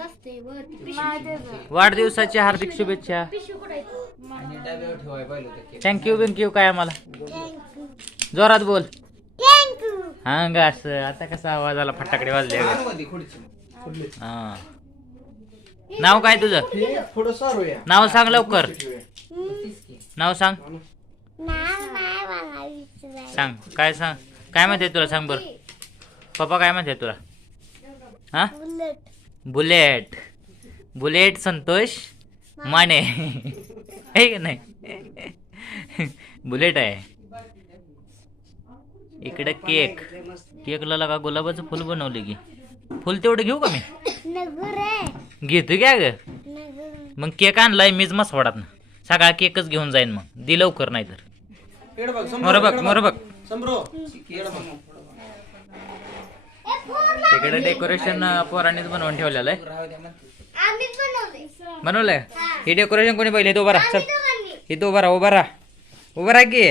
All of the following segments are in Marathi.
असते वाढदिवसाची हार्दिक शुभेच्छा. पिशवी कुठे आहे? आणि डब्यावर ठेवाय पाहिलं होतं केक. थँक्यू बिंक्यू काय आम्हाला? जोरात बोल. हा ग असं. आता कसा आवाज आला? फटाकडे वाजले खुर्ची. हा. नाव काय तुझं? थोडं सारूया. नाव सांग लवकर. तीच की. नाव सांग. सांग. काय सांग? काय माहिती तुला? सांग बर. पप्पा काय माहिती तुला? हा? Bullet bullet. संतोष माने. आहे का नाही? बुलेट आहे. इकडे केक. केकला लगा गुलाबाचं फुल बनवले की. फुल तेवढं घेऊ का मी? घेतो क्या ग मग केक आणलाय मीच मसवाडात ना सगळा केकच घेऊन जाईन मग. दि लवकर नाही तर मोर बघ मोर बघ. तिकडे डेकोरेशन पोरांनीच बनवून ठेवलेलं आहे. बनवलंय. हे. डेकोरेशन कोणी पहिले? उभा राहा. चल. इथं उभा राहा उभा राहा. उभा राहा की.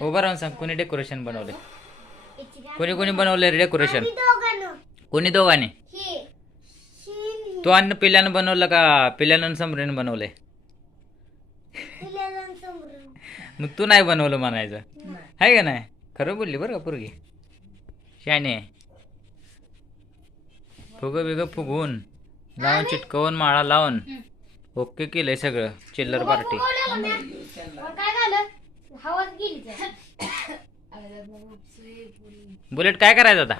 उभा राहून सांग कोणी डेकोरेशन बनवले कोणी कोणी बनवले डेकोरेशन दोघांनं. कोणी दोघांनी? हे. तू अन्न पिल्यानं बनवलं का? पिल्यानं समरीनं बनवलंय. मग तू नाही बनवलं म्हणायचं. आहे का नाही? खरं बोलली बरं का पोरगी? शाने फुग बिग फुगवून लावून चिटकवून माळा लावून. ओके केलंय सगळं. चिल्लर पार्टी. बुलेट काय करायचं आता?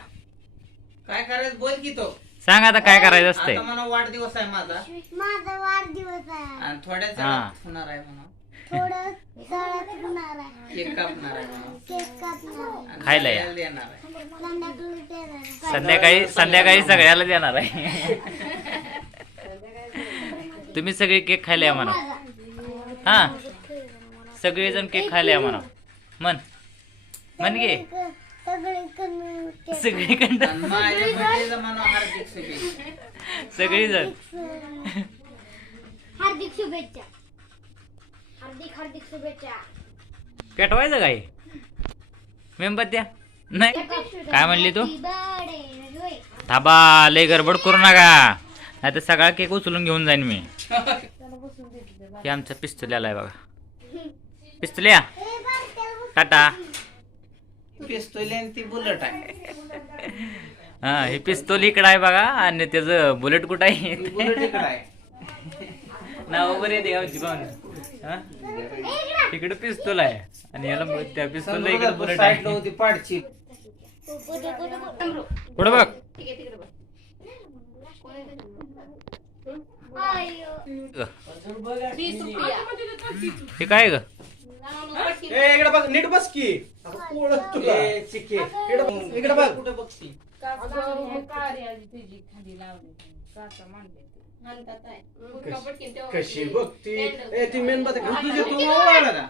काय करायचं? बोल की तो. सांग आता काय करायचं असतंय. म्हणा वाढदिवस आहे माझा. माझा वाढदिवस आहे. आणि थोड्याच होणार आहे म्हणा. थोडं सळत होणार आहे. केक कापणार आहे म्हणा. केक कापणार आहे. आणि खायला या. सगळ्याला देणार आहे. संध्याकाळी देणार आहे. संध्याकाळी संध्याकाळी सगळ्याला देणार आहे. तुम्ही सगळे केक खायला या म्हणा. हा. सगळेजण केक खायला या म्हणा. मन मन घे सगळीकडनं केक. सगळीकडं आणि माझ्या बर्थडेला म्हणा हार्दिक शुभेच्छा. सगळीजण. हार्दिक शुभेच्छा. हार्दिक हार्दिक शुभेच्छा. पेटवायचं काय? मेंबत्या नाही? काय म्हणली तू. थांबा लय गडबड करू नका. नाही तर सगळा केक उचलून घेऊन जाईन मी. हे आमचा पिस्तुल्याला आहे बघा. पिस्तुल्या. टाटा. पिस्तोल आणि ती बुलेट आहे. हा हे पिस्तूल इकडं आहे बघा आणि त्याचं बुलेट कुठं आहे? ती बुलेट इकडे आहे. नाव बरे दे आमची तिकडे पिस्तूल आहे. आणि याला त्या पिस्तूलला इकडे बुलेट साईडला आहे होती पाडची. पुढे बघ. हे काय ग? ए इकडे बघ नीट बस की. इकडे बघ, इकडे बघ. कुठं बघती? कशी बघती? ए ती मेनबत्ती तुझे तू ओळखला का?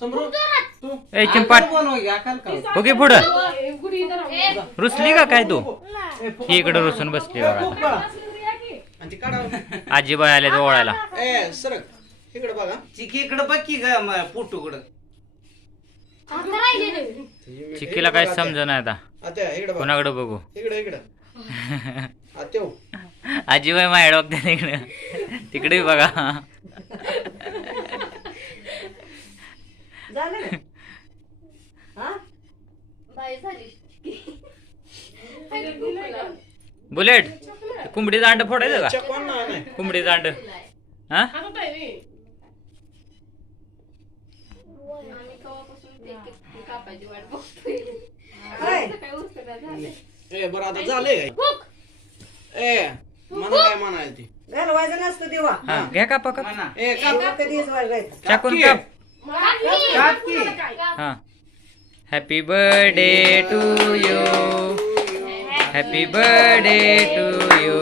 समरो तू ए चिंपाट आकाल बनव की, आकाल का? ओके पुढं. रुसली का काय तू? ए, ही इकडे रुसून बसली ए, बघा. फुक आता. बाळा. आणि ती काढा. आजीबाई आले ओळायला. ए सरक. इकडे बघा. चिकी इकडं बघ की ग म- पोटूकडं. आता राहिलेले. चिक्कीला काय समज नाही आता. आता इकडे बघा. कोणाकडे बघू? इकडे इकडे. आजीबाई माझ्या डोक्यात तिकडे तिकडे बघा. बुलेट. कुंबडी दांड फोडायचं का? कुंबडी दांड. हा? ए बरं आता झाले ए मला काय म्हणायला ती घालवायचं नसतं तेव्हा हा घ्या का पकड? म्हणा. ए का तेव्हा कधीच वाजवायचं. चाकून काप. काप की. हा. Happy birthday to you happy birthday to you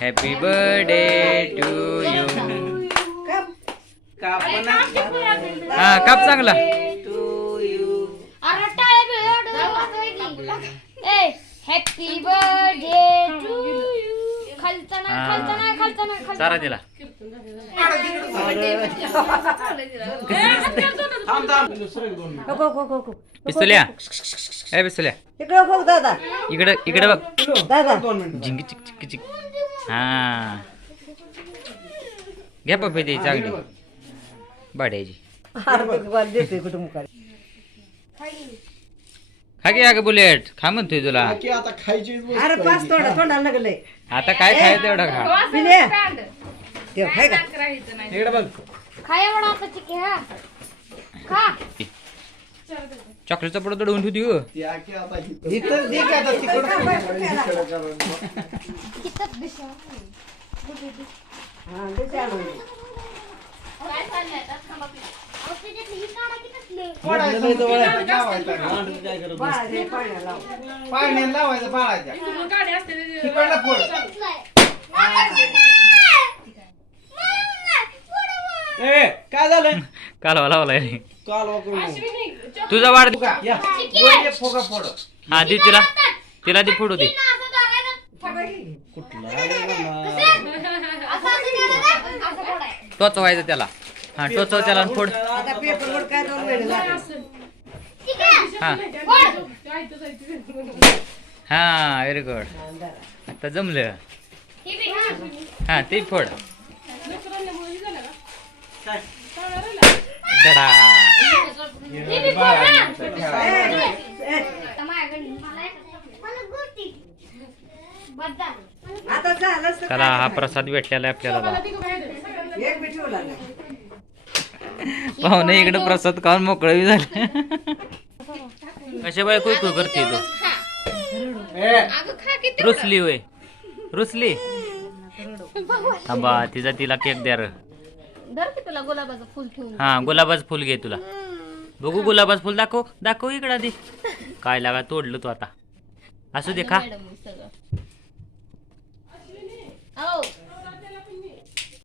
happy birthday to you काप. म्हणा. हा काप चांगला. हॅपी बर्थडे टू यू खालचा नाही हा. चारा दिला. पिस्तुल्या ए पिस्तुल्या इकडं बघ दादा. इकडे इकडे बघ. दादा. दोन मिनिटं झिंगी चिक चिक चिक. हा. घ्या पप्पी ती चांगली. बाड्याची. मुखाला खा की अगं बुलेट. खा म्हणतोय तुला. की आता खायची अरे पाच तोंडा तोंडाला लागलंय. आता काय खायचं तेवढं खा. पिले ते हाय का? इकडे बघ. खाया म्हणा आता चिके हा. खा. चॉकलेटचा पडतो दडवून ठेवती हो त्या की आता इथं. दे की आता तिकडं. किती दिशा हा, दे ते आणून दे. काय चाललंय आता? थांबा पिले. अहो, त्याच्यातली ही काढा की आहे. लावायचं. काय करत बाळा, दे पाण्याला लाव. पाण्याला लावायचं बाळाच्या तिकडला फोड ए काय झालं कालवा लावलाय काल तुझा वाढ या फोगा फोड हा दे तिला तिला दे फोडू दे असं धरायचं. कुठला असं असं करायचं. असं फोडायचं. टोच व्हायचं त्याला हा टोचव त्याला फोड हा. हा व्हेरी गुड आता जमलं. ही बी, ते फोड. डडा ही? प्रसाद भेटलेला आहे आपल्याला पाहुणे इकडे प्रसाद खाऊन मोकळं बी झालं. कशा बाय कुय कुय करते तू. ए. अगं खा किती रुसली होय. रुसली? थांबा तिचा तिला केक द्या र. धर की तुला गुलाबाचं फुल ठेवून. हा गुलाबाचं फुल घे तुला. बघू गुलाबाचं फुल दाखव दाखव इकडं आधी. काय लागा तोडलं तू आता. असू दे खा.